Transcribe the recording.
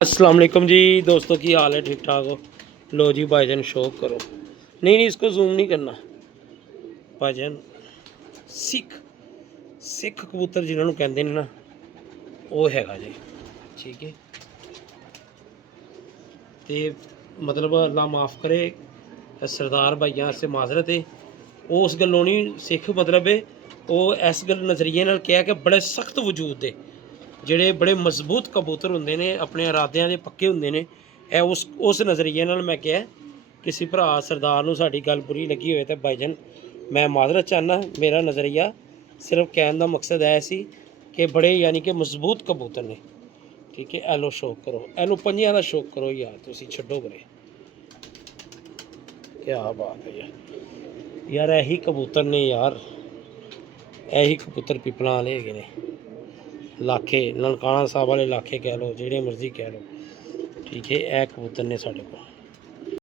अस्सलाम वालेकुम जी दोस्तों, की हाल है? ठीक ठाक हो? लो जी भाईजान शो करो। नहीं इसको जूम नहीं करना। भाईजान सिख सिख कबूतर जिन्होंने कहते हैं ना, वो हैगा जी। ठीक है, तो मतलब अल्लाह माफ़ करे, सरदार भाइयों से माजरत है। वो उस गलों नहीं सिख मतलब है, वो इस गल नज़रिए नाल कहा कि बड़े सख्त वजूद दे ਜਿਹੜੇ बड़े मजबूत कबूतर होंगे ने, अपने इरादियां ਦੇ पक्के होंगे ने। उस नज़रिए नाल मैं क्या किसी भरा सरदार नूं साडी गल बुरी लगी होए तो भाईजान मैं माजरत चाहना। मेरा नज़रिया सिर्फ कहने का मकसद है सी कि बड़े यानी कि मजबूत कबूतर ने। ठीक है, एलो शौक करो, एलो पंजियां दा शौक करो यार, तुसीं छड्डो परे। क्या बात है यार यही कबूतर ने यार, यही कबूतर पिपलां वाले हैगे ने। लाखे ननकाना साहब वाले लाखे कह लो, जेड़े मर्जी कह लो। ठीक है, ए कबूतर ने साढ़े को।